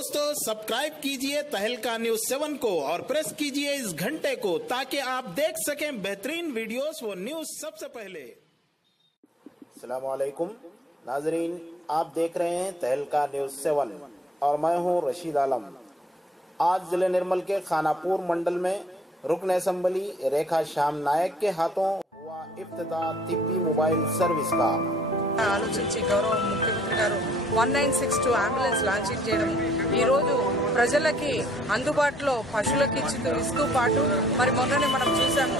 दोस्तों सब्सक्राइब कीजिए तहलका न्यूज़ 7 को और प्रेस कीजिए इस घंटे को ताकि आप देख सकें बेहतरीन वीडियोस व न्यूज़ सबसे पहले। अस्सलाम वालेकुम नाजरीन, आप देख रहे हैं तहलका न्यूज़ 7 और मैं हूं रशीद आलम। आज जिले निर्मल के खानापुर मंडल में रुकन असेंबली रेखा श्याम नायक के हाथों हुआ इफ्तिताह तिब्बी मोबाइल सर्विस का। ఆలోచించి గౌరవ ముఖ్యమంత్రి గారు 1962 అంబులెన్స్ లాంచింగ్ చేయడం ఈ రోజు ప్రజలకి అందుబాటులో పశువులకి ఇస్తూ పాటు మరి మొన్ననే మనం చూసాము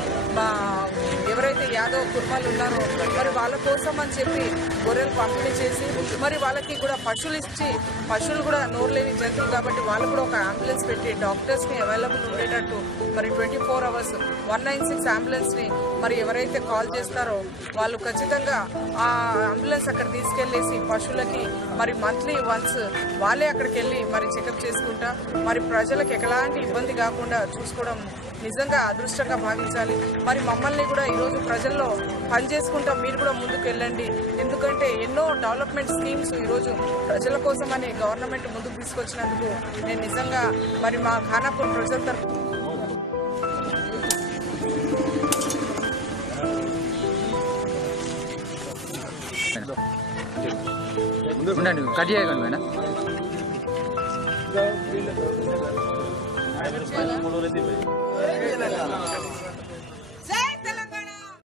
ఎవరైతే యాదవ్ కుర్మాలు ఉన్నారో మరి వాళ్ళ కోసం అని చెప్పి గొర్రెలు పంపిణీ చేసి మరి వాళ్ళకి కూడా పశువులు ఇచ్చి పశువులు కూడా నోరు లేని జంతువులు కాబట్టి వాళ్ళు కూడా ఒక అంబులెన్స్ పెట్టి డాక్టర్స్ని అవైలబుల్ ఉండేటట్టు మరి 24 అవర్స్ 196 అంబులెన్స్ని మరి ఎవరైతే కాల్ చేస్తారో వాళ్ళు ఖచ్చితంగా ఆ అంబులెన్స్ అక్కడ తీసుకెళ్లేసి పశువులకి మరి మంత్లీ వన్స్ వాళ్ళే అక్కడికి వెళ్ళి మరి చెకప్ చేసుకుంటా మరి ప్రజలకు ఎలాంటి ఇబ్బంది కాకుండా చూసుకోవడం నిజంగా అదృష్టంగా భావించాలి। మరి మమ్మల్ని కూడా ఈరోజు ప్రజల్లో పనిచేసుకుంటా మీరు కూడా ముందుకు వెళ్ళండి, ఎందుకంటే ఎన్నో డెవలప్మెంట్ స్కీమ్స్ ఈరోజు ప్రజల కోసమని గవర్నమెంట్ ముందుకు తీసుకొచ్చినందుకు నేను నిజంగా మరి మా ఖానాపూర్ ప్రజల తరఫున ఉండండి కట్ చేయకండి మేడం।